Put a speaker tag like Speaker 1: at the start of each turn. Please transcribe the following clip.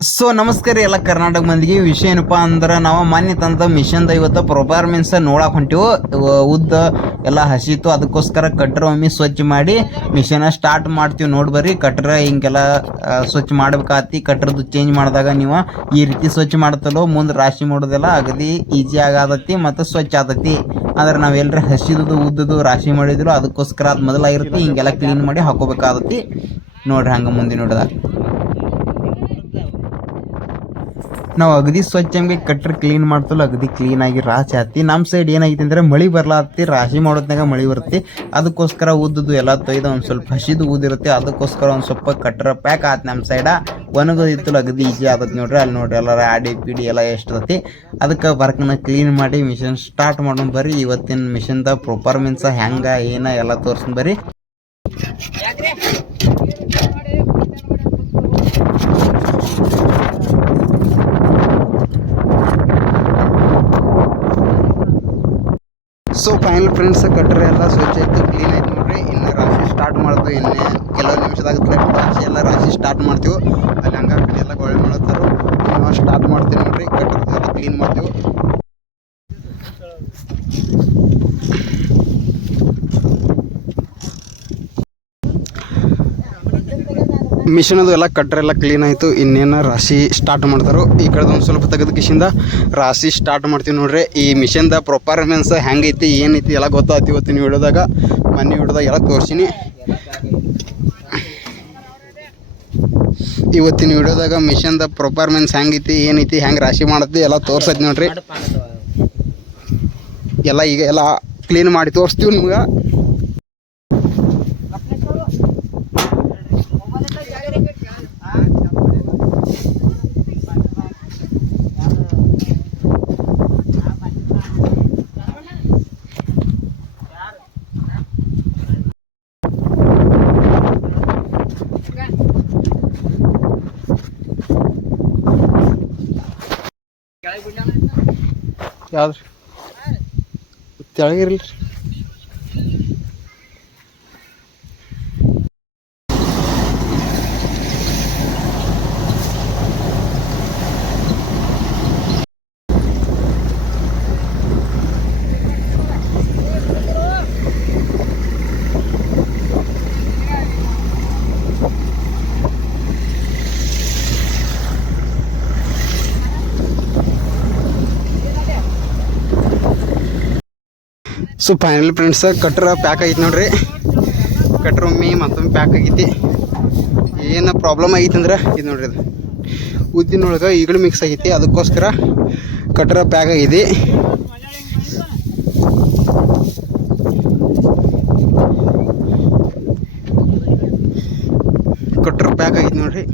Speaker 1: So ನಮಸ್ಕಾರ ಎಲ್ಲ ಕರ್ನಾಟಕ ಮಂದಿಗೆ. ವಿಷಯ ಏನಪ್ಪ ಅಂದ್ರೆ ನಾವು ಮಾನ್ಯ ತಂದ ಮಿಷನ್ದ ಇವತ್ತು ಪರ್ಫಾರ್ಮೆನ್ಸ್ ನೋಡಕ್ ಹೊಂಟಿವು ಉದ್ದ ಎಲ್ಲ ಹಸಿತು ಅದಕ್ಕೋಸ್ಕರ ಕಟ್ರ ಒಮ್ಮೆ ಸ್ವಚ್ಛ ಮಾಡಿ ಮಿಷನ್ ಸ್ಟಾರ್ಟ್ ಮಾಡ್ತೀವಿ ನೋಡಿ ಬರ್ರಿ. ಕಟ್ರ ಹಿಂಗೆಲ್ಲ ಸ್ವಚ್ಛ ಮಾಡ್ಬೇಕಾತಿ ಕಟ್ರದ್ದು ಚೇಂಜ್ ಮಾಡಿದಾಗ ನೀವು ಈ ರೀತಿ ಸ್ವಚ್ಛ ಮಾಡ್ತಲೋ, ಮುಂದೆ ರಾಶಿ ಮಾಡೋದೆಲ್ಲ ಅಗದಿ ಈಜಿ ಆಗತೈತಿ ಮತ್ತು ಸ್ವಚ್ಛ ಆತತಿ ಆದ್ರೆ ನಾವು ಎಲ್ಲರ ಉದ್ದದು ರಾಶಿ ಮಾಡಿದ್ರು, ಅದಕ್ಕೋಸ್ಕರ ಅದು ಮೊದಲಾಗಿರುತ್ತೆ ಹಿಂಗೆಲ್ಲ ಕ್ಲೀನ್ ಮಾಡಿ ಹಾಕೋಬೇಕಾಗತ್ತಿ. ನೋಡ್ರಿ ಹಂಗೆ ಮುಂದೆ ನೋಡಿದಾಗ ನಾವು ಅಗದಿ ಸ್ವಚ್ಛ ಹಂಗೆ ಕ್ಲೀನ್ ಮಾಡ್ತಲ್ಲ, ಅಗದಿ ಕ್ಲೀನ್ ಆಗಿ ರಾಶಿ ಹತ್ತಿ ನಮ್ಮ ಸೈಡ್ ಏನಾಗೈತಿ ಅಂದ್ರೆ ಮಳೆ ಬರ್ಲಾತ್ತಿ, ರಾಶಿ ಮಾಡೋದ್ನಾಗ ಮಳೆ ಬರುತ್ತೆ ಅದಕ್ಕೋಸ್ಕರ ಉದ್ದದ್ದು ಎಲ್ಲ ತೊಯ್ದು ಒಂದು ಸ್ವಲ್ಪ ಹಸಿದು ಊದಿರುತ್ತೆ ಅದಕ್ಕೋಸ್ಕರ ಒಂದು ಸ್ವಲ್ಪ ಕಟ್ರ ಪ್ಯಾಕ್ ಆತ್ ನಮ್ಮ ಸೈಡ ಒಣಗೋದಿತ್ತು ಅಗದಿ ಈಜಿ ಆಗತ್ತೆ ನೋಡ್ರಿ. ಅಲ್ಲಿ ನೋಡ್ರಿ ಎಲ್ಲ ಆಡಿ ಪಿಡಿ ಎಲ್ಲ ಎಷ್ಟತಿ ಅದಕ್ಕೆ ಬರ್ಕನ ಕ್ಲೀನ್ ಮಾಡಿ ಮಿಷನ್ ಸ್ಟಾರ್ಟ್ ಮಾಡೋಣ ಬರ್ರಿ. ಇವತ್ತಿನ ಮಿಷನ್ದ ಪರ್ಫಾರ್ಮೆನ್ಸ್ ಹೆಂಗ, ಏನ ಎಲ್ಲ ತೋರಿಸ್ ಬರ್ರಿ. ಸೊ ಫೈನಲ್ ಫ್ರೆಂಡ್ಸ್ ಕಟ್ಟರೆ ಎಲ್ಲ ಸ್ವಚ್ಛ ಆಯ್ತು ಕ್ಲೀನ್ ಆಯ್ತು ನೋಡ್ರಿ. ಇನ್ನು ರಾಶಿ ಸ್ಟಾರ್ಟ್ ಮಾಡ್ತೀವಿ ಇನ್ನೇ ಕೆಲವು ನಿಮಿಷದಾಗ ರಾಶಿ ಎಲ್ಲ ರಾಶಿ ಸ್ಟಾರ್ಟ್ ಮಾಡ್ತೀವಿ. ಅಲ್ಲಿ ಹಂಗ ಆ ಕಡೆ ಎಲ್ಲ ಗೊಳೆ ಮಾಡ್ತಾರೆ ನಾವು ಸ್ಟಾರ್ಟ್ ಮಾಡ್ತೀವಿ ನೋಡ್ರಿ. ಕಟ್ಟರ್ ಕ್ಲೀನ್ ಮಾಡ್ತೀವಿ. ಮಿಷನ್ ಅದು ಎಲ್ಲ ಕಟ್ರೆ ಎಲ್ಲ ಕ್ಲೀನ್ ಆಯಿತು. ಇನ್ನೇನು ರಾಶಿ ಸ್ಟಾರ್ಟ್ ಮಾಡ್ತಾರೋ, ಈ ಕಡೆ ಒಂದು ಸ್ವಲ್ಪ ತೆಗೆದ ಕಿಶಿಂದ ರಾಶಿ ಸ್ಟಾರ್ಟ್ ಮಾಡ್ತೀವಿ ನೋಡ್ರಿ. ಈ ಮಿಷನ್ದ ಪ್ರೊಪಾರ್ಮೆನ್ಸ್ ಹೆಂಗೈತಿ, ಏನೈತಿ ಎಲ್ಲ ಗೊತ್ತಾಯ್ತು ಇವತ್ತಿನ ವಿಡಿಯೋದಾಗ ಮನೆ ವಿಡಿಯೋದಾಗ ಎಲ್ಲ ತೋರಿಸಿನಿ. ಇವತ್ತಿನ ವಿಡಿಯೋದಾಗ ಮಿಷನ್ದ ಪ್ರೊಪಾರ್ಮೆನ್ಸ್ ಹೆಂಗೈತಿ, ಏನೈತಿ, ಹೆಂಗೆ ರಾಶಿ ಮಾಡತ್ತಿ ಎಲ್ಲ ತೋರ್ಸೈತಿ ನೋಡ್ರಿ. ಎಲ್ಲ ಈಗ ಎಲ್ಲ ಕ್ಲೀನ್ ಮಾಡಿ ತೋರಿಸ್ತೀವಿ ನಿಮ್ಗೆ. ಯಾವ್ದು ತೆಳಗಿರಲಿ ಸೊ ಫೈನಲ್ ಫ್ರೆಂಡ್ಸ್ ಕಟ್ರ ಪ್ಯಾಕ್ ಆಗಿತ್ತು ನೋಡ್ರಿ. ಕಟ್ರ ಒಮ್ಮೆ ಮತ್ತೊಮ್ಮೆ ಪ್ಯಾಕ್ ಆಗೈತಿ. ಏನು ಪ್ರಾಬ್ಲಮ್ ಆಗೈತೆ ಅಂದ್ರೆ ಇದು ನೋಡ್ರಿ ಅದು ಉದ್ದಿನೊಳಗೆ ಈಗಲೂ ಮಿಕ್ಸ್ ಆಗೈತಿ. ಅದಕ್ಕೋಸ್ಕರ ಕಟ್ರ ಪ್ಯಾಕ್ ಆಗೈತಿ. ಕಟ್ರ ಪ್ಯಾಕ್ ಆಗೈತಿ ನೋಡ್ರಿ.